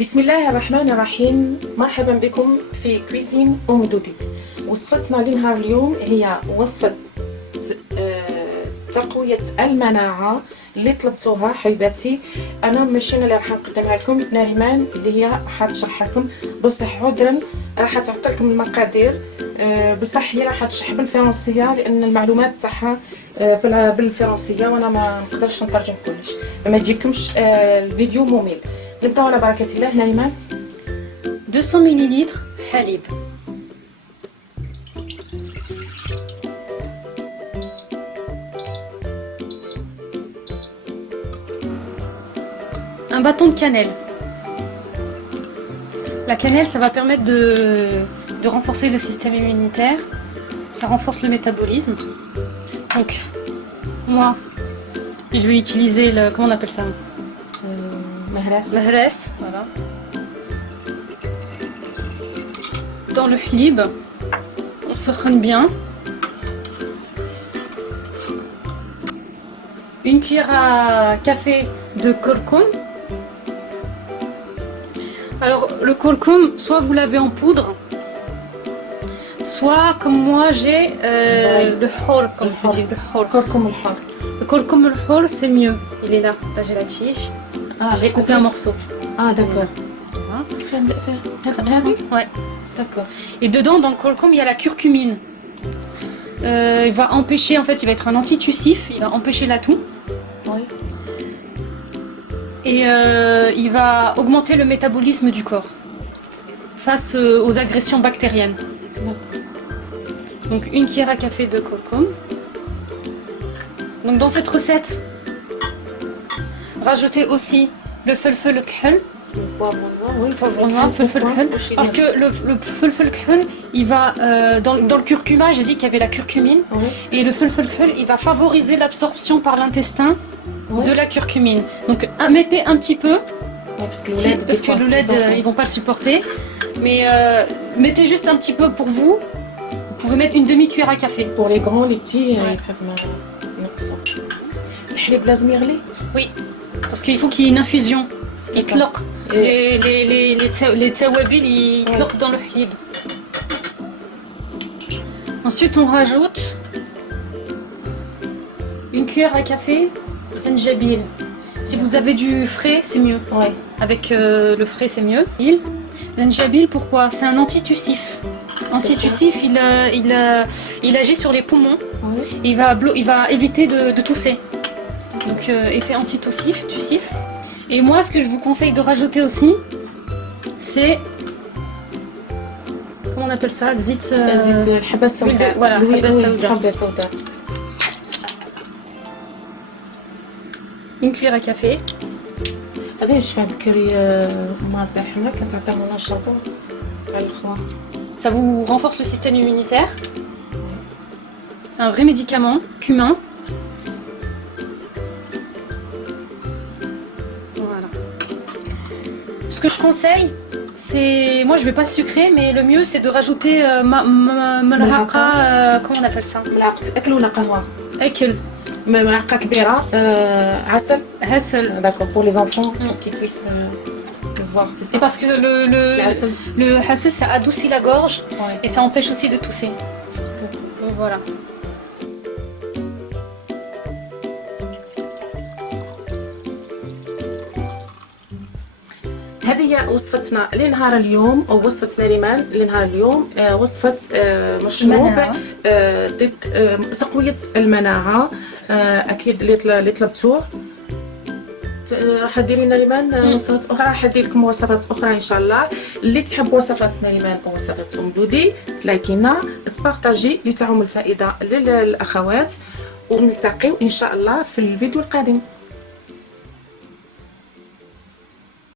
بسم الله الرحمن الرحيم. مرحبا بكم في كويزين أم دودي. وصفتنا لنهار اليوم هي وصفة تقوية المناعة اللي طلبتوها حبيباتي. انا ماشي انا اللي راح نقدمها لكم، نريمان اللي هي حتشرحها لكم. بصح عذرا راح تعطي لكم المقادير، بصح هي راح تشرح بالفرنسيه لان المعلومات تاعها بالفرنسيه وانا ما نقدرش نترجم كلش، ما يجيكمش الفيديو ممل. نبداو على بركه الله. نريمان 200 ملل حليب، un bâton de cannelle. La cannelle, ça va permettre de renforcer le système immunitaire, ça renforce le métabolisme. Donc, moi, je vais utiliser le... comment on appelle ça? Mahras, voilà. Dans le halib, on se renne bien. Une cuillère à café de curcum. Alors le curcum, soit vous l'avez en poudre, soit comme moi j'ai le hor, comme on dit, le hor. Le curcum le hor, c'est mieux. Il est là, là j'ai la tige. J'ai coupé un morceau. Ah d'accord. Ouais. D'accord. Et dedans, dans le curcum, il y a la curcumine. Il va empêcher, en fait, il va être un antitussif, il va empêcher la toux. Oui. Et il va augmenter le métabolisme du corps face aux agressions bactériennes. Donc une cuillère à café de curcum. Donc dans cette recette, rajoutez aussi le felfel khl, poivre noir, felfel khl, parce que le felfel khl, il va dans le curcuma, j'ai dit qu'il y avait la curcumine, et le felfel khl, il va favoriser l'absorption par l'intestin de la curcumine. Donc mettez un petit peu, parce que le lait ils vont pas le supporter, mais mettez juste un petit peu pour vous. Vous pouvez mettre une demi-cuillère à café. Pour les grands, les petits, oui, parce qu'il faut qu'il y ait une infusion. Les tawabil ils cloquent dans le halib. Ensuite on rajoute une cuillère à café zanjabil. Si vous avez du frais, c'est mieux. Ouais. Avec le frais, c'est mieux. Zanjabil, pourquoi? C'est un antitussif. Antitussif, il agit sur les poumons. Ouais. Il va éviter de tousser. Donc effet antitussif. Et moi, ce que je vous conseille de rajouter aussi, c'est... comment on appelle ça? Voilà, une cuillère à café. Ça vous renforce le système immunitaire. C'est un vrai médicament, cumin. Voilà. Ce que je conseille, c'est... moi je vais pas sucrer, mais le mieux c'est de rajouter malhaqa, comment on appelle ça? Ekel. معلقة كبيرة عسل. D'accord, pour les enfants qui puissent voir. C'est parce que le hassel ça adoucit la gorge et ça empêche aussi de tousser. Donc voilà. هذه هي وصفتنا لنهار اليوم، او وصفة نريمان لنهار اليوم. وصفة مشروب ضد تقوية المناعة. اكيد اللي طلبتوه. راح ديري نريمان وصفات اخرى، راح ندير لكم وصفات اخرى ان شاء الله. اللي تحب وصفات نريمان او وصفات ام دودي تلايكينا، تبارطاجي لتعم الفائدة للاخوات، ونلتقيو ان شاء الله في الفيديو القادم.